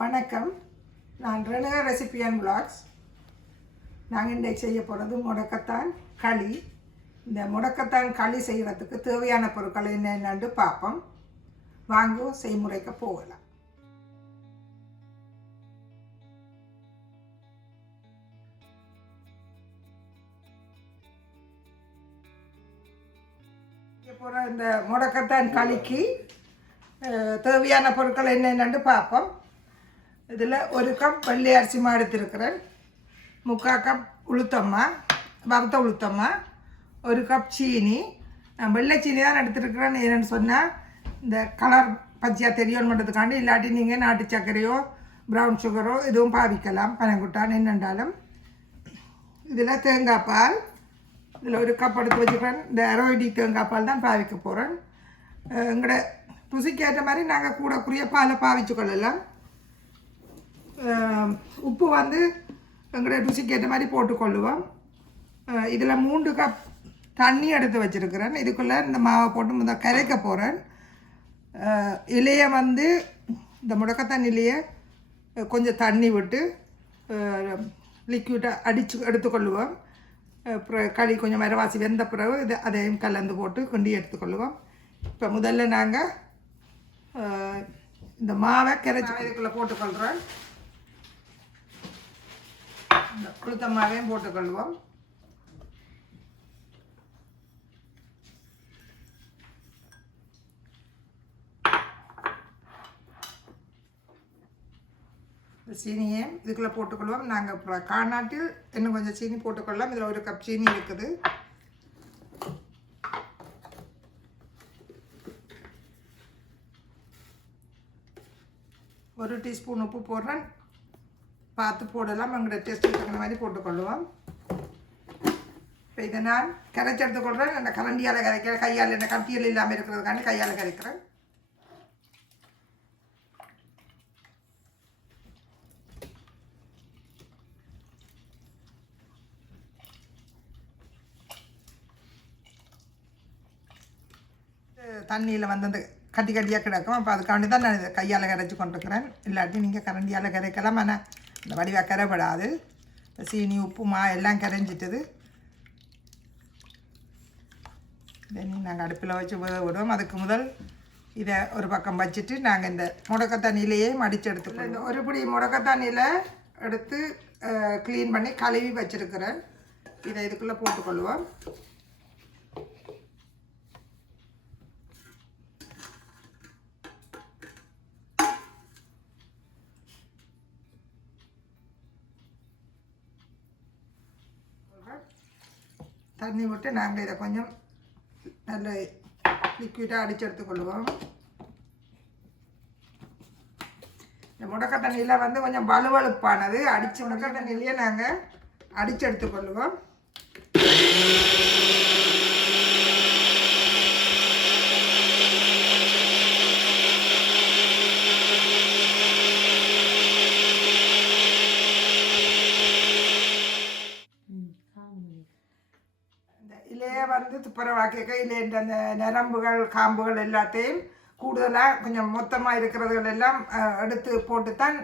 வணக்கம். நான் ரெனக recipe and blocks நாங்கள் இன்றைக்கு செய்ய போகிறது முடக்கத்தான் களி. இந்த முடக்கத்தான் களி செய்கிறதுக்கு தேவையான பொருட்கள் என்னென்னு பார்ப்போம். வாங்க செய்முறைக்கு போகலாம். போகிற இந்த முடக்கத்தான் களிக்கு தேவையான பொருட்கள் என்னென்னு பார்ப்போம். இதில் ஒரு கப் வெள்ளை அரிசி மா எடுத்திருக்கிறேன். முக்கால் கப் உளுத்தம்மா வறுத்த உளுத்தம்மா ஒரு கப் சீனி. நான் வெள்ளை சீனி தான் எடுத்துருக்கிறேன் என்னென்னு சொன்னால் இந்த கலர் பச்சையாக தெரியணுன்றதுக்காண்டி இல்லாட்டி நீங்கள் நாட்டு சர்க்கரையோ ப்ரௌன் சுகரோ இதுவும் பாவிக்கலாம். பனங்குட்டான் என்னென்றாலும் இதில் தேங்காய் பால். இதில் ஒரு கப் எடுத்து வச்சுக்கிறேன். இந்த அரோய்டி தேங்காய் பால் தான் பாவிக்க போகிறேன் எங்களோட ருசிக்கு ஏற்ற மாதிரி நாங்கள் கூட பாலை பாவிச்சு கொள்ளலாம். உப்பு வந்து எங்களுடைய ருசிக்கு ஏற்ற மாதிரி போட்டுக்கொள்ளுவோம் இதில் மூன்று கப் தண்ணி எடுத்து வச்சுருக்கிறேன். இதுக்குள்ளே இந்த மாவை போட்டு முதல் கரைக்க போகிறேன் இலையை வந்து இந்த முடக்க இலையை கொஞ்சம் தண்ணி விட்டு லிக்விட்டாக அடித்து எடுத்துக்கொள்ளுவோம் அப்புறம் களி கொஞ்சம் மரவாசி வெந்த பிறகு இது அதையும் கலந்து போட்டு கிண்டி எடுத்துக்கொள்ளுவோம் இப்போ முதல்ல நாங்கள் இந்த மாவை கரைச்சி இதுக்குள்ளே போட்டுக்கொள்கிறோம் இந்த குளுத்த மாவையும் போட்டுக்கொள்வோம். இந்த சீனியை இதுக்குள்ளே போட்டுக்கொள்வோம். நாங்கள் அப்புறம் காணாட்டில் இன்னும் கொஞ்சம் சீனி போட்டுக்கொள்ளலாம். இதில் ஒரு கப் சீனி இருக்குது. ஒரு டீஸ்பூன் உப்பு போடுறேன். பார்த்து போடலாம். எங்களோட டேஸ்ட்டுக்கு தகுந்த மாதிரி போட்டுக்கொள்ளுவோம் இப்போ இதை நான் கரைச்சி எடுத்துக்கொள்கிறேன் அந்த கரண்டியால் கரைக்கிறேன் கையால் என்ன கட்டியல் இல்லாமல் இருக்கிறதுக்காண்டி கையால் கரைக்கிறேன். தண்ணியில் வந்து அந்த கட்டி கட்டியாக கிடக்கும். அப்போ அதுக்காண்டி தான் நான் கையால் கரைச்சி கொண்டுருக்கிறேன். இல்லாட்டி நீங்கள் கரண்டியால் கரைக்கலாம். ஆனால் இந்த வடிவாக கரைப்படாது சீனி உப்புமா எல்லாம் கரைஞ்சிட்டது. தென் நாங்கள் அடுப்பில் வச்சு விடுவோம். அதுக்கு முதல் இதை ஒரு பக்கம் வச்சுட்டு நாங்கள் இந்த முடக்கத்தண்ணிலேயே மடித்து எடுத்துக்கலாம் இந்த ஒரு பிடி முடக்கத்தண்ணியில் எடுத்து க்ளீன் பண்ணி கழுவி வச்சுருக்கிறேன். இதை இதுக்குள்ளே போட்டுக்கொள்வோம். தண்ணி விட்டு நாங்கள் இதை கொஞ்சம் நல்ல லிக்விடாக அடித்து எடுத்துக்கொள்வோம் இந்த முடக்க தண்ணியில் வந்து கொஞ்சம் வலுவழுப்பானது. அடித்து முடக்க தண்ணியிலேயே நாங்கள் அடித்து எடுத்துக்கொள்வோம் இல்லையே வந்து துப்புரவாக்க இல்லையே இந்த நரம்புகள் காம்புகள் எல்லாத்தையும் கூடுதலாக கொஞ்சம் மொத்தமாக இருக்கிறதுகள் எல்லாம் எடுத்து போட்டு தான்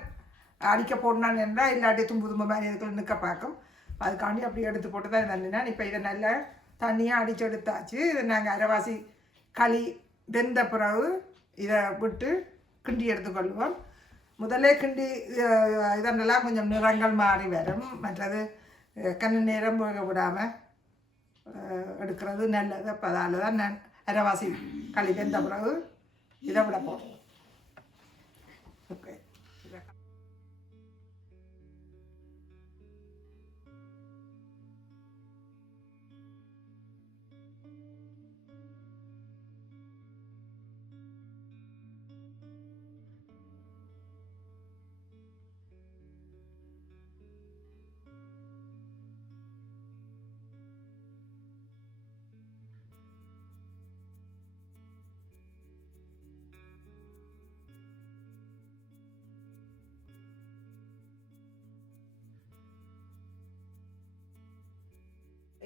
அடிக்க போடணும்னு இருந்தால் இல்லாட்டி தும்பு தும்பு மாதிரி இதுக்கு நிற்க பார்க்கும் அதுக்காண்டி அப்படி எடுத்து போட்டு தான் தண்ணினா இப்போ இதை நல்லா தண்ணியாக அடித்து எடுத்தாச்சு இதை நாங்கள் அரைவாசி களி வெந்த பிறகு இதை விட்டு கிண்டி எடுத்துக்கொள்வோம் முதலே கிண்டி இதெல்லாம் கொஞ்சம் நிறங்கள் மாறி வரும் மற்றது கண்ணு நேரம் போக விடாமல் எடுக்கிறது நல்லது அப்போ அதால் தான் நான் அரைவாசி களி பிறகு இதை விட போடுறேன்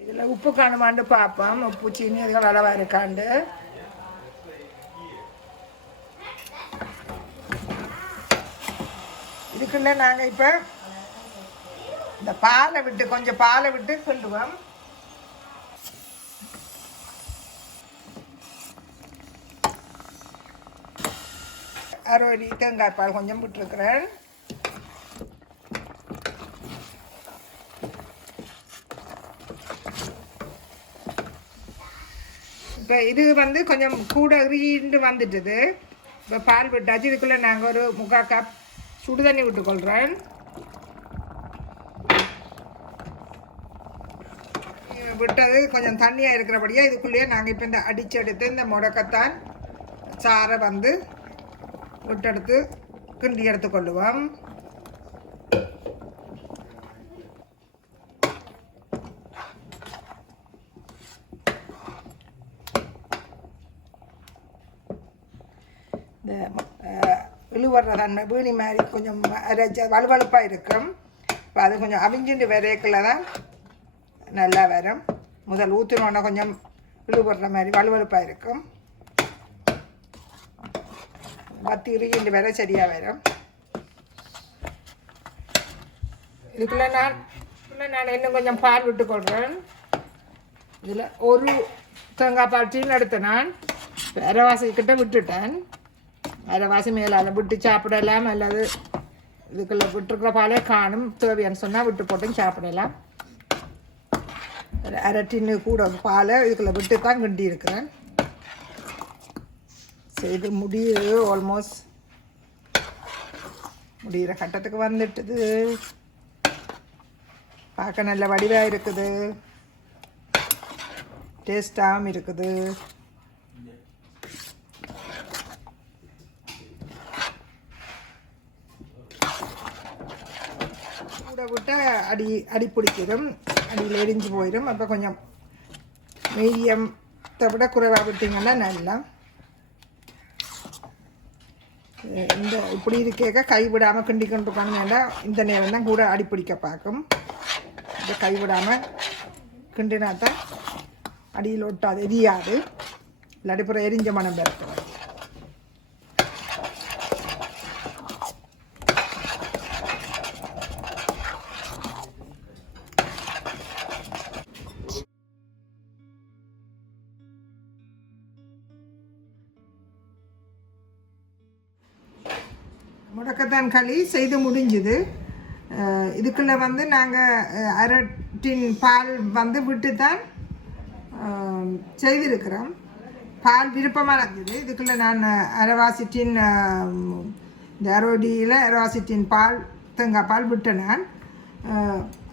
இதில் உப்பு காணுமாண்டு பார்ப்போம் உப்பு சீனி இதுகள் அளவாக இருக்காண்டு இதுக்குள்ள நாங்கள் இப்போ இந்த பாலை விட்டு கொஞ்சம் பாலை விட்டு சொல்லுவோம் அறுபது தேங்காய் பால் கொஞ்சம் விட்டுருக்குறேன் இப்போ இது வந்து கொஞ்சம் கூட ரீண்டு வந்துட்டுது. இப்போ பால் விட்டாச்சு. இதுக்குள்ளே நாங்கள் ஒரு முக்கால் கப் சுடு தண்ணி விட்டுக்கொள்கிறேன் விட்டது. கொஞ்சம் தண்ணியாக இருக்கிறபடியாக இதுக்குள்ளேயே நாங்கள் இப்போ இந்த அடிச்செடுத்து இந்த முடக்கத்தான் சாறை வந்து விட்டெடுத்து கிண்டி எடுத்துக்கொள்ளுவோம். இந்த அஹ், தன்மை வீணி மாதிரி கொஞ்சம் அரைச்ச வலுவழுப்பாக இருக்கும். இப்போ அது கொஞ்சம் அவிஞ்சிண்டு விரைக்கல தான் நல்லா வரும். முதல் ஊற்றினோன்னா கொஞ்சம் இழுவற மாதிரி வலுவழுப்பாக இருக்கும். பத்தி இறுகிண்டு வர சரியாக வரும். இதுக்குள்ளே நான் இதுக்குள்ளே நான் இன்னும் கொஞ்சம் பால் விட்டுக்கொள்கிறேன் இதில் ஒரு தேங்காய் பால் டீன் எடுத்தேன் நான் அரைவாசி கிட்ட அதில் வாசி மேலே மேலால் விட்டு சாப்பிடலாம் அல்லது இதுக்குள்ளே விட்டுருக்கிற பாலே காணும் தேவையான்னு சொன்னால் விட்டு போட்டும் சாப்பிடலாம் அரை டின்னு கூட பாலை இதுக்குள்ளே விட்டு தான் கிண்டி இருக்கிறேன் செய்து முடியுது ஆல்மோஸ்ட் முடிகிற கட்டத்துக்கு வந்துட்டுது பார்க்க நல்ல வடிவாக இருக்குது டேஸ்டாகவும் இருக்குது கூட விட்டால் அடி அடி பிடிக்கிடும் அடியில் எரிஞ்சு போயிடும். அப்போ கொஞ்சம் மீடியத்தை விட குறைவாக விட்டிங்கன்னா நல்லா. இந்த இப்படி இருக்கேக்க கைவிடாமல் கிண்டி கொண்டு இருக்கணும்னா இந்த நேரம் தான் கூட அடி பிடிக்க பார்க்கும். இதை கைவிடாமல் கிண்டினா தான் அடியில் ஒட்டாது எரியாது. இல்லாட்டி அப்புறம் எரிஞ்ச மனம் பெறட்டும் பக்கத்தான் களி செய்து முடிஞ்சுது. இதுக்குள்ளே இதுக்குள்ள வந்து நாங்கள் அரட்டின் பால் வந்து விட்டு தான் செய்திருக்கிறோம். பால் விருப்பமாக இருந்தது. இதுக்குள்ள நான் அரவாசிட்டின் இந்த அரோடியில் அரவாசிட்டின் பால் தேங்காய் பால் விட்டேன் நான்.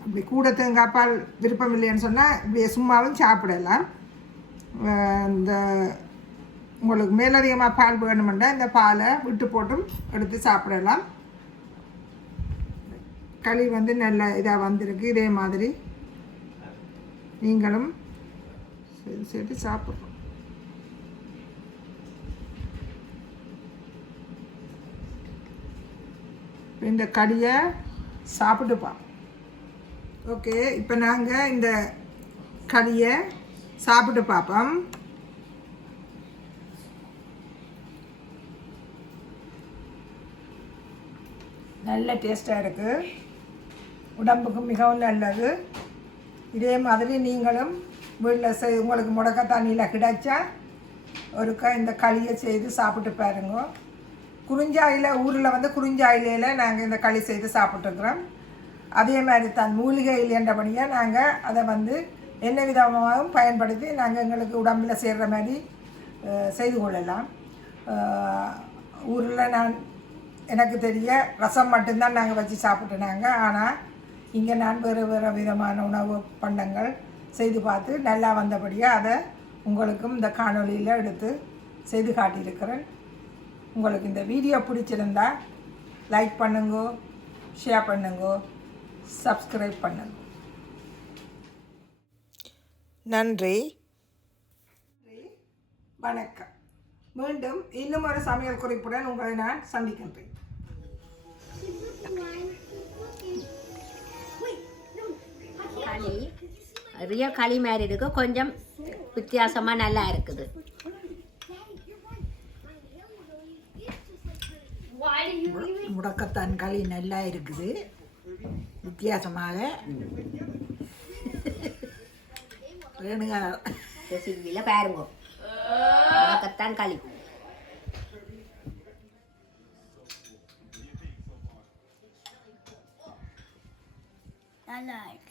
அப்படி கூட தேங்காய் பால் விருப்பம் இல்லைன்னு சொன்னால் இப்படியே சும்மாவும் சாப்பிடலாம். இந்த உங்களுக்கு மேலதிகமாக பால் வேணுமெண்டா இந்த பாலை விட்டு போட்டும் எடுத்து சாப்பிடலாம். களி வந்து நல்ல இதாக வந்திருக்கு இதே மாதிரி. நீங்களும் சரி சரி சாப்பிட்றோம் இந்த களியை சாப்பிட்டுப்பா ஓகே இப்போ நாங்கள் இந்த களியை சாப்பிட்டு பார்ப்போம் நல்ல டேஸ்ட்டாக இருக்குது உடம்புக்கு மிகவும் நல்லது. இதே மாதிரி நீங்களும் வீட்டில் செய் உங்களுக்கு முடக்க தண்ணியில் கிடைச்சா ஒருக்கா இந்த களியை செய்து சாப்பிட்டு பாருங்க. குறிஞ்சாயில் ஊரில் வந்து குறிஞ்சாயிலையில் நாங்கள் இந்த களி செய்து சாப்பிட்ருக்குறோம் அதே மாதிரி தான் மூலிகை இல்லைன்றபடியாக நாங்கள் அதை வந்து என்ன விதமாகவும் பயன்படுத்தி நாங்கள் எங்களுக்கு உடம்பில் சேர்கிற மாதிரி செய்து கொள்ளலாம். ஊரில் நான் எனக்கு தெரிய ரசம் மட்டும்தான் நாங்கள் வச்சு சாப்பிட்டுனாங்க ஆனால் இங்கே நான் வேறு வேறு விதமான உணவு பண்டங்கள் செய்து பார்த்து நல்லா வந்தபடியாக அதை உங்களுக்கும் இந்த காணொளியில் எடுத்து செய்து காட்டியிருக்கிறேன். உங்களுக்கு இந்த வீடியோ பிடிச்சிருந்தா லைக் பண்ணுங்க ஷேர் பண்ணுங்க சப்ஸ்கிரைப் பண்ணுங்க. நன்றி. வணக்கம். மீண்டும் இன்னும் ஒரு சமையல் குறிப்புடன் உங்களை நான் சந்திக்கின்றேன். களி. ரியல் களி மாதிரி இருக்கு. கொஞ்சம் வித்தியாசமா நல்லா இருக்குது. முடக்க உனக்கத்தான் களி நல்லா இருக்குது. வித்தியாசமாக. ரெசிபியில் பாருங்க. உனக்குத்தான் களி நல்லா இருக்கு